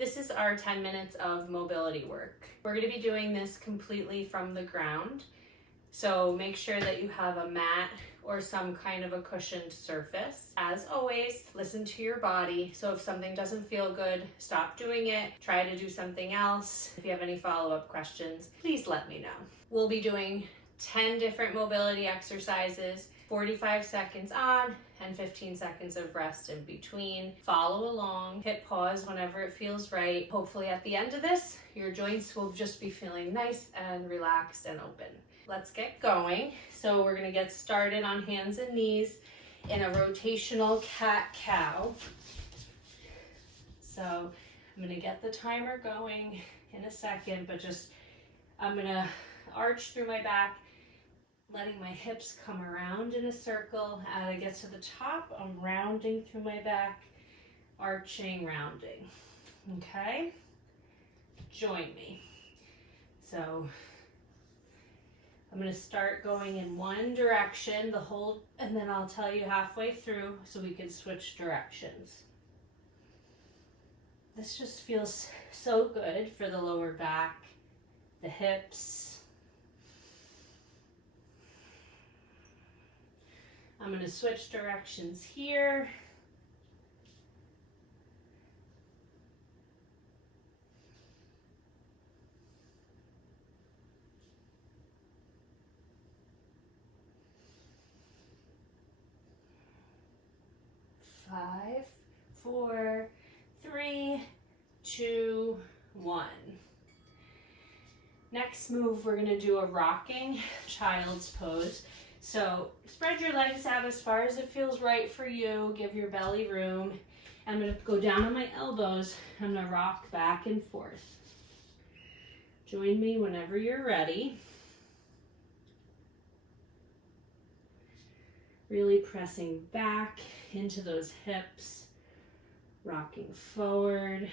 This is our 10 minutes of mobility work. We're going to be doing this completely from the ground. So make sure that you have a mat or some kind of a cushioned surface. As always, listen to your body. So if something doesn't feel good, stop doing it. Try to do something else. If you have any follow-up questions, please let me know. We'll be doing 10 different mobility exercises, 45 seconds on and 15 seconds of rest in between. Follow along, hit pause whenever it feels right. Hopefully at the end of this, your joints will just be feeling nice and relaxed and open. Let's get going. So we're gonna get started on hands and knees in a rotational cat-cow. So I'm gonna get the timer going in a second, but I'm gonna arch through my back, letting my hips come around in a circle. As I get to the top, I'm rounding through my back, arching, rounding. Okay? Join me. So I'm going to start going in one direction, and then I'll tell you halfway through so we can switch directions. This just feels so good for the lower back, the hips. I'm going to switch directions here. Five, four, three, two, one. Next move, we're going to do a rocking child's pose. So spread your legs out as far as it feels right for you. Give your belly room. I'm going to go down on my elbows. I'm going to rock back and forth. Join me whenever you're ready. Really pressing back into those hips, rocking forward.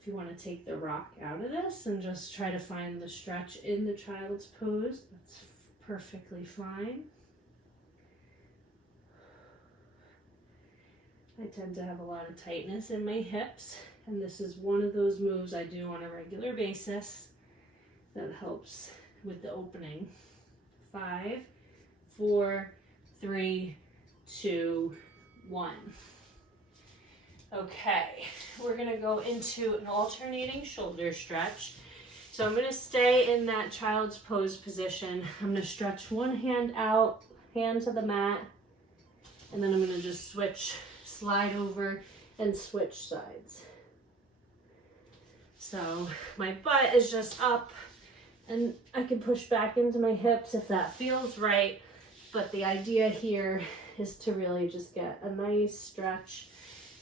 If you want to take the rock out of this and just try to find the stretch in the child's pose, that's perfectly fine. I tend to have a lot of tightness in my hips, and this is one of those moves I do on a regular basis that helps with the opening. 5, 4, 3, 2, 1. Okay, we're gonna go into an alternating shoulder stretch. So I'm gonna stay in that child's pose position. I'm gonna stretch one hand out, hand to the mat, and then I'm gonna just slide over and switch sides. So my butt is just up, and I can push back into my hips if that feels right. But the idea here is to really just get a nice stretch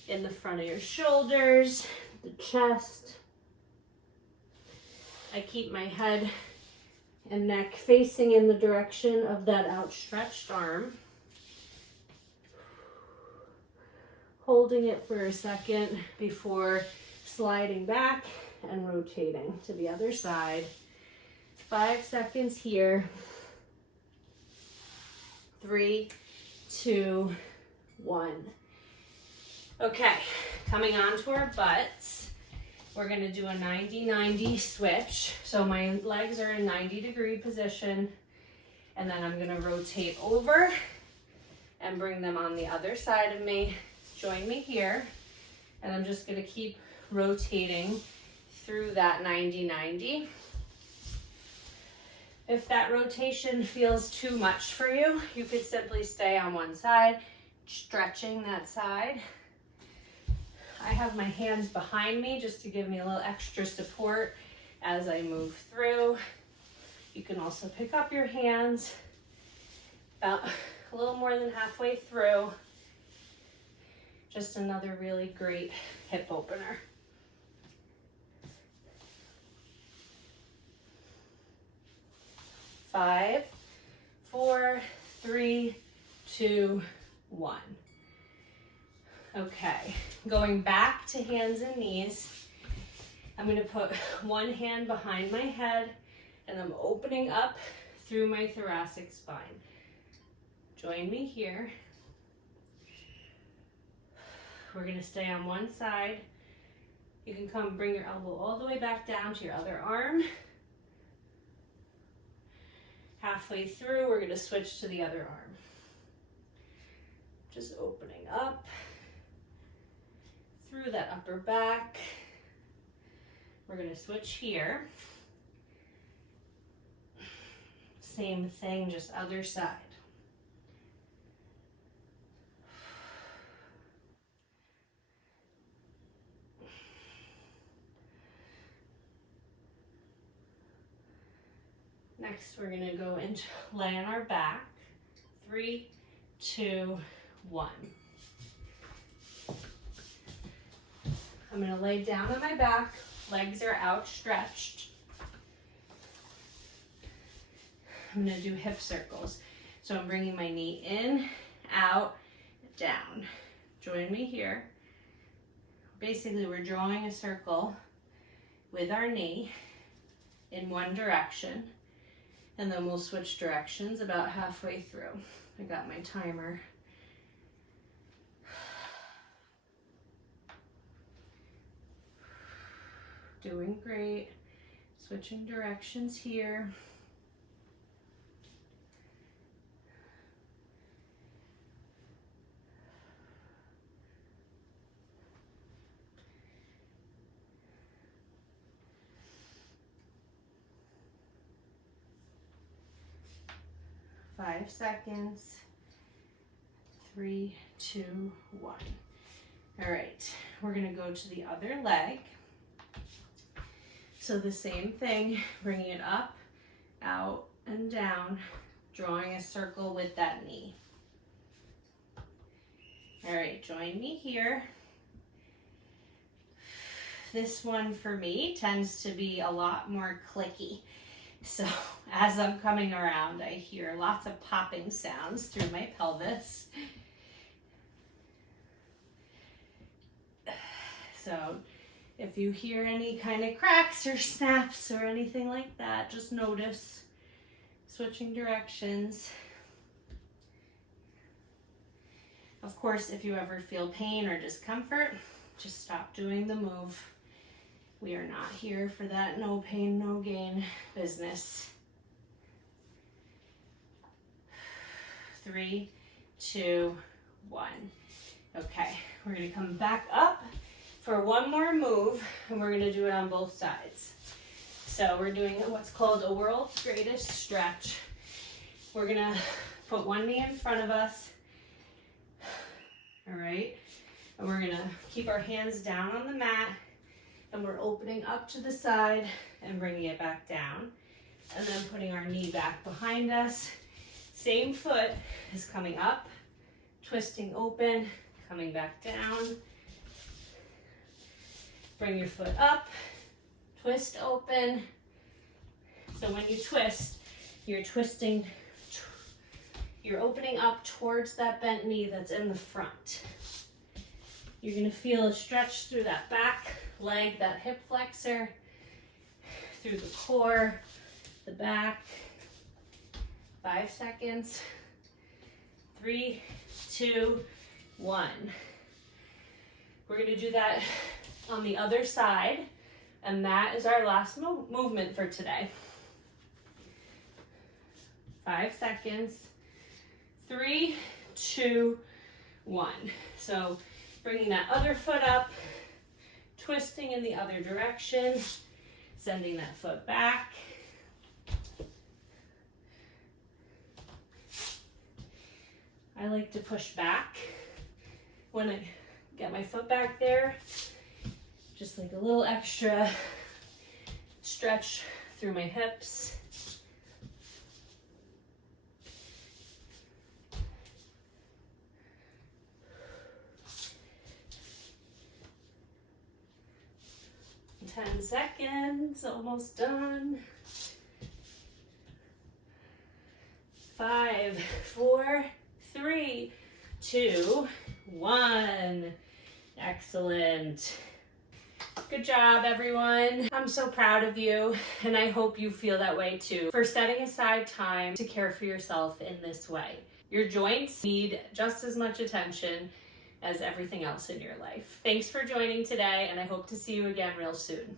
in the front of your shoulders, the chest. I keep my head and neck facing in the direction of that outstretched arm. Holding it for a second before sliding back and rotating to the other side. 5 seconds here. 3, 2, 1. Okay, coming on to our butts, we're gonna do a 90-90 switch. So my legs are in 90-degree position, and then I'm gonna rotate over and bring them on the other side of me. Join me here, and I'm just gonna keep rotating through that 90-90. If that rotation feels too much for you, you could simply stay on one side, stretching that side. I have my hands behind me just to give me a little extra support as I move through. You can also pick up your hands about a little more than halfway through. Just another really great hip opener. Five, 4, 3, 2, 1. Okay, going back to hands and knees. I'm going to put one hand behind my head, and I'm opening up through my thoracic spine. Join me here. We're going to stay on one side. You can come bring your elbow all the way back down to your other arm. Halfway through, we're going to switch to the other arm. Just opening up through that upper back. We're going to switch here. Same thing, just other side. Next, we're going to go and lay on our back. 3, 2, 1. I'm going to lay down on my back. Legs are outstretched. I'm going to do hip circles. So I'm bringing my knee in, out, down. Join me here. Basically, we're drawing a circle with our knee in one direction, and then we'll switch directions about halfway through. I got my timer. Doing great. Switching directions here. Five seconds. 3, 2, 1. All right, we're gonna go to the other leg. So the same thing, bringing it up, out, and down, drawing a circle with that knee. All right, join me here. This one for me tends to be a lot more clicky. So as I'm coming around, I hear lots of popping sounds through my pelvis. So if you hear any kind of cracks or snaps or anything like that, just notice. Switching directions. Of course, if you ever feel pain or discomfort, just stop doing the move. We are not here for that no pain, no gain business. 3, 2, 1. Okay, we're gonna come back up for one more move, and we're gonna do it on both sides. So we're doing what's called a world's greatest stretch. We're gonna put one knee in front of us, all right? And we're gonna keep our hands down on the mat, and we're opening up to the side and bringing it back down, and then putting our knee back behind us. Same foot is coming up, twisting open, coming back down. Bring your foot up, twist open. So when you twist, you're twisting, you're opening up towards that bent knee that's in the front. You're gonna feel a stretch through that back leg, that hip flexor, through the core, the back. 5 seconds. 3, 2, 1. We're gonna do that on the other side, and that is our last movement for today. 5 seconds. 3, 2, 1. So bringing that other foot up, twisting in the other direction, sending that foot back. I like to push back when I get my foot back there. Just like a little extra stretch through my hips. Ten seconds, almost done. 5, 4, 3, 2, 1. Excellent. Good job, everyone. I'm so proud of you, and I hope you feel that way too, for setting aside time to care for yourself in this way. Your joints need just as much attention as everything else in your life. Thanks for joining today, and I hope to see you again real soon.